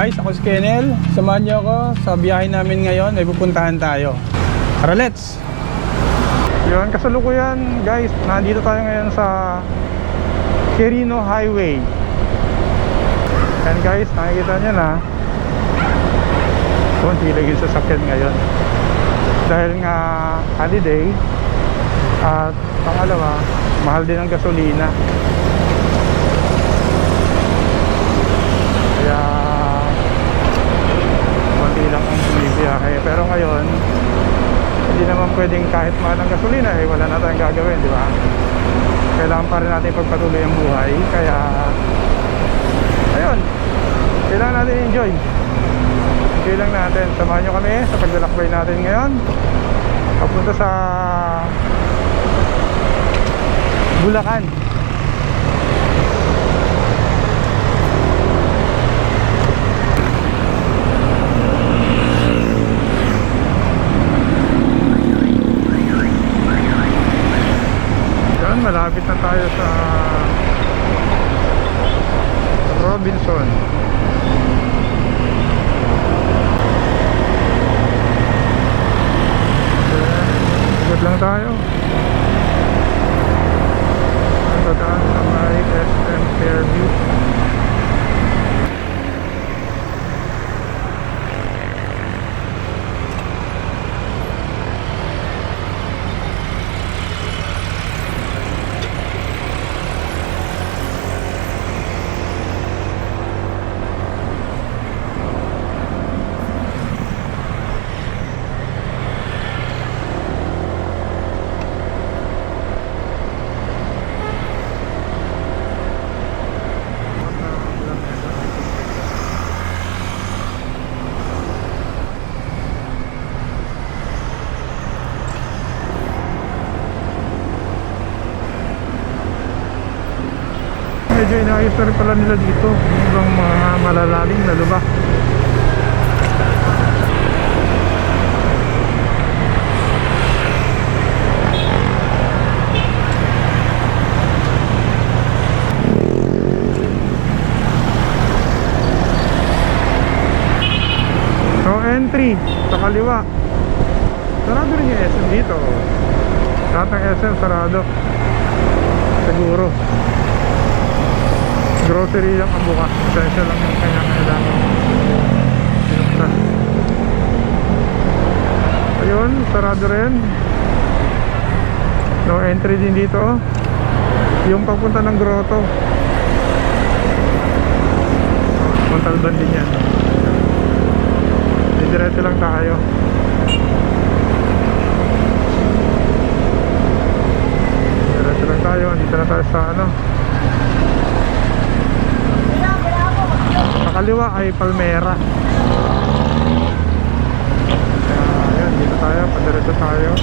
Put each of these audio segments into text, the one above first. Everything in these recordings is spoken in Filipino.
Guys, ako si Kenel. Samahan niyo ako sa biyahe namin ngayon. May pupuntahan tayo. Tara, let's! Yun, kasalukuyan guys. Nandito tayo ngayon sa Quirino Highway. Yan guys, nakikita nyo na konti lang yung sasakyan ngayon dahil nga holiday. At pangalawa, mahal din ang gasolina. Kaya konti lang ang bumibiyahe. Pero ngayon, hindi naman pwedeng kahit mahal ang gasolina, wala na tayong gagawin, di ba? Kailangan pa rin natin pagpatuloy ang buhay. Kaya ayun, kailangan natin enjoy lang natin. Samahan nyo kami sa paglalakbay natin ngayon papunta sa Bulacan. Yan, malapit na tayo sa Robinson. Ikot lang tayo. Ang dadaan sa may SM Fairview. Medyo inayos na rin pala nila dito hanggang mga malalalim na lubak. So entry sa kaliwa. Sarado rin yung SM dito. Lahat ng SM sarado siguro. Grocery lang ang bukas. Essential lang yung kailangan. Ayun, sarado rin. No entry din dito. Yung papunta ng grotto. Montalban din yan. Diretso lang tayo. Diretso lang tayo. Dito na tayo sa ano, sa kaliwa ay Palmera. Kaya ayan, dito tayo, padiretso tayo.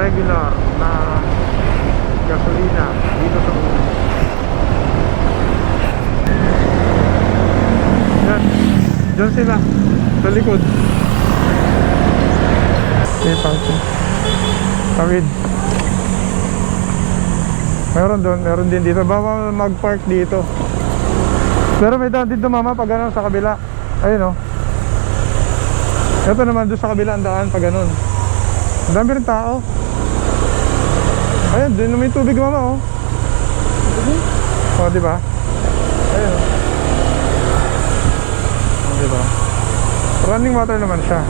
Regular na gasolina dito sa ulo. Yan, dyan sila sa likod. Okay, tawid. Meron doon, meron din dito. Baka mag-park dito. Pero may daan dito mama pag ganun sa kabila. Ayun o. Ito naman doon sa kabila ang daan pag ganun. Ang dami rin tao. Ayun, doon naman yung tubig mama oh. O, diba? Ayun o, diba? Running water naman siya.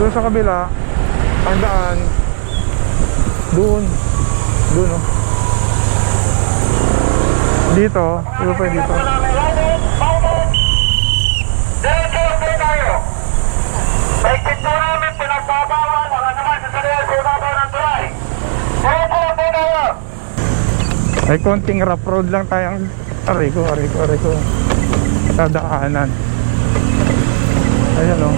Doon sa kabila ang daan doon oh. Dito, iba pa dito. May konting rough road lang tayong aray ko dadaanan. Ayan o.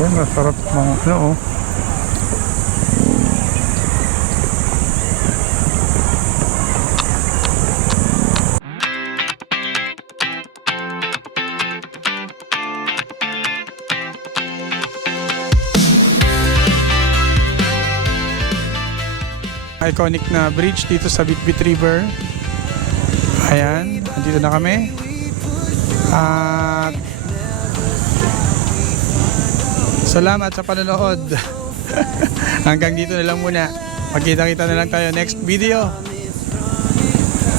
Ayan, masarap mga ano oh. Iconic na bridge dito sa Bitbit River. Ayan, andito na kami. At salamat sa panonood. Hanggang dito na lang muna. Magkita-kita na lang tayo next video.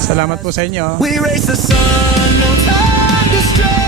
Salamat po sa inyo. We race the sun, no time to stray.